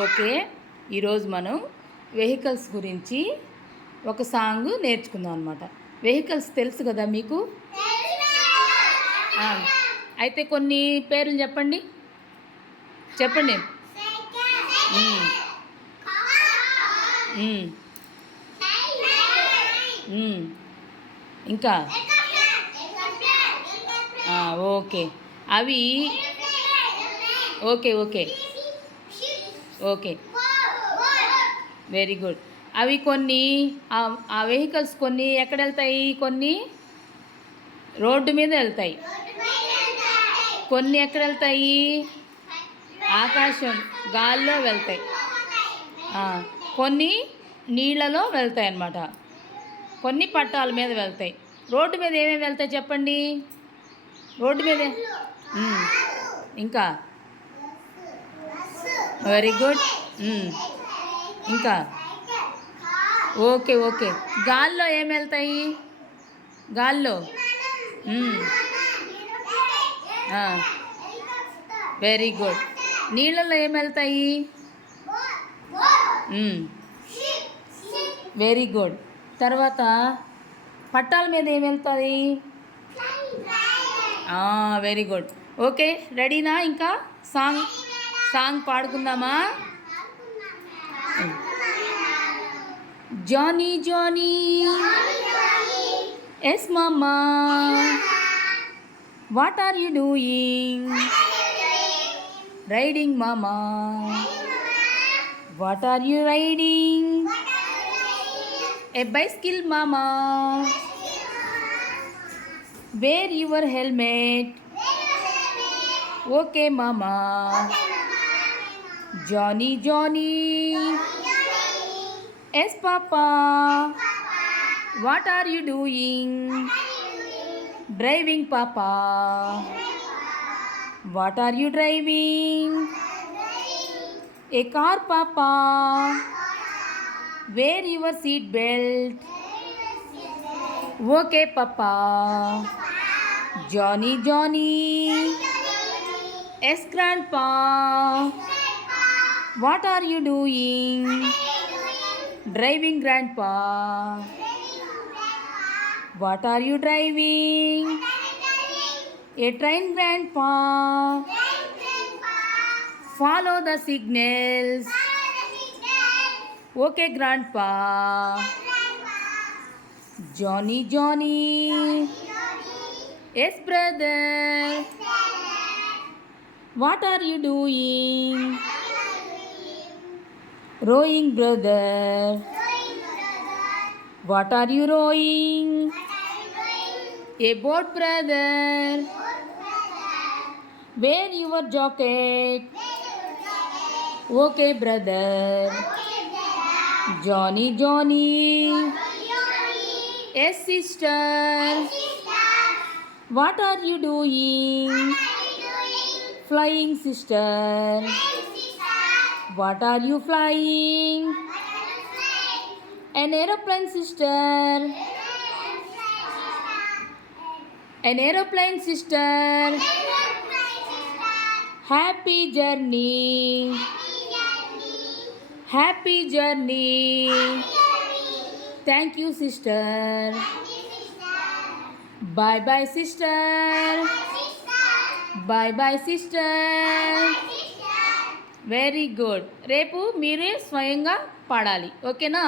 ఓకే, ఈరోజు మనం వెహికల్స్ గురించి ఒక సాంగ్ నేర్చుకుందాం అనమాట. వెహికల్స్ తెలుసు కదా మీకు? అయితే కొన్ని పేర్లు చెప్పండి. చెప్పండి. ఇంకా ఓకే, అవి okay okay okay very good. అవి కొన్ని ఆ వెహికల్స్ కొన్ని ఎక్కడ వెళ్తాయి? కొన్ని రోడ్డు మీద వెళ్తాయి. కొన్ని ఎక్కడ వెళ్తాయి? ఆకాశం గాల్లో వెళ్తాయి. కొన్ని నీళ్ళలో వెళ్తాయి అన్నమాట. కొన్ని పట్టాల మీద వెళ్తాయి. రోడ్డు మీద ఏమేమి వెళ్తాయి చెప్పండి? రోడ్డు మీద ఇంకా వెరీ గుడ్. ఇంకా ఓకే ఓకే. గాల్లో ఏమి వెళ్తాయి? గాల్లో వెరీ గుడ్. నీళ్ళల్లో ఏమి వెళ్తాయి? Very good. తర్వాత పట్టాల మీద ఏమి వెళ్తుంది? Very good. ఓకే, రెడీనా? ఇంకా సాంగ్ పాడుకుందామా? Johnny Johnny yes mama, what are you doing? Riding mama, what are you riding? A bicycle mama, wear your helmet. Okay mama. Johnny Johnny. Yes papa. What are you doing? Driving papa. What are you driving? A car papa. Wear your seat belt. Okay papa. Johnny Johnny. Yes grandpa. What are you doing? Driving grandpa. What are you driving? A train grandpa. Follow the signals. Okay grandpa. Johnny Johnny. Yes brother. What are you doing? Rowing brother. What are you rowing? A boat brother. Wear your jacket. Okay brother. Johnny Johnny. Yes sister. What are you doing? Flying sister. What are you flying? An aeroplane sister. An aeroplane sister. Happy journey. Happy journey. Thank you sister. Bye bye sister. Bye bye sister. Very good. రేపు మీరే స్వయంగా పాడాలి, ఓకేనా?